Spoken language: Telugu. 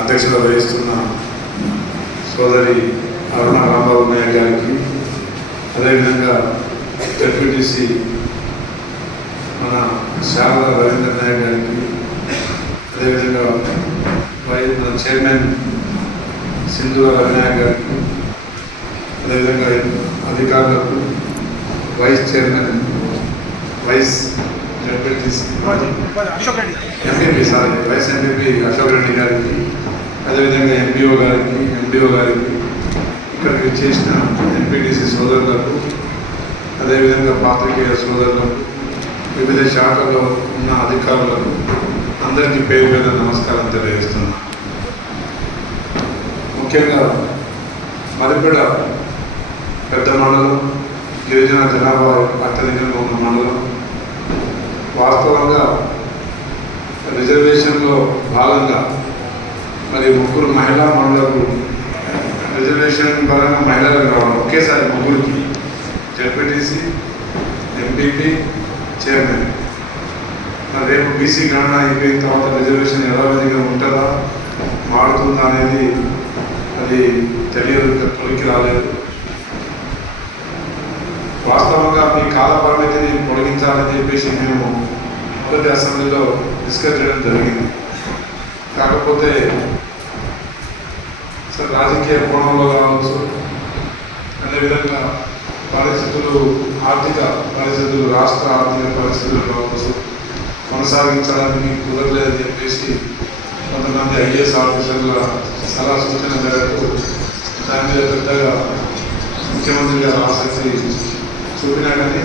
అధ్యక్షత వహిస్తున్న సోదరి అరుణ రాంబాబు నాయక్ గారికి, అదేవిధంగా డెప్యూటీసీ మన శారద రవీంద్ర నాయక్ గారికి, అదేవిధంగా మన చైర్మన్ సింధూర రవినాయక్ గారికి, అదేవిధంగా అధికారులకు, వైస్ చైర్మన్ వైస్ డెప్యూటీసీ వైస్ ఎంపీపీ అశోక్ రెడ్డి గారికి, అదేవిధంగా ఎంపీఓ గారికి, ఎంపీఓ గారికి, ఇక్కడికి చేసిన ఎంపీటీసీ సోదరులకు, అదేవిధంగా పాత్రికేయ సోదరులకు, వివిధ శాఖల్లో ఉన్న అధికారులకు అందరికీ పేరు మీద నమస్కారం తెలియజేస్తున్నాను. ముఖ్యంగా మరిపేడ పెద్ద మండలం, గిరిజన జనాభా అత్యధికంగా ఉన్న మండలం. వాస్తవంగా రిజర్వేషన్లో భాగంగా మరి ముగ్గురు మహిళా మండలకు రిజర్వేషన్ పరంగా మహిళలకు రావడం ఒకేసారి ముగ్గురికి జెడ్పీటీసీ, ఎంపీపీ, చైర్మన్. మరి రేపు బీసీ గణన అయిపోయిన తర్వాత రిజర్వేషన్ ఎలా విధిగా ఉంటుందా, మారుతుందా అనేది అది తెలియదు, తొలికి రాలేదు. వాస్తవంగా మీ కాల పరిమితిని పొడిగించాలని చెప్పేసి మేము మొదటి అసెంబ్లీలో డిస్కస్ చేయడం జరిగింది. కాకపోతే రాజకీయ కోణంలో కావచ్చు, అదేవిధంగా పరిస్థితులు, ఆర్థిక పరిస్థితులు, రాష్ట్ర ఆర్థిక పరిస్థితులు కావచ్చు, కొనసాగించడానికి కుదరలేదని చెప్పేసి కొంతమంది ఐఏఎస్ ఆఫీసర్ల సలహా సూచన మేరకు దాని మీద పెద్దగా ముఖ్యమంత్రి గారు ఆసక్తి చూపినా కానీ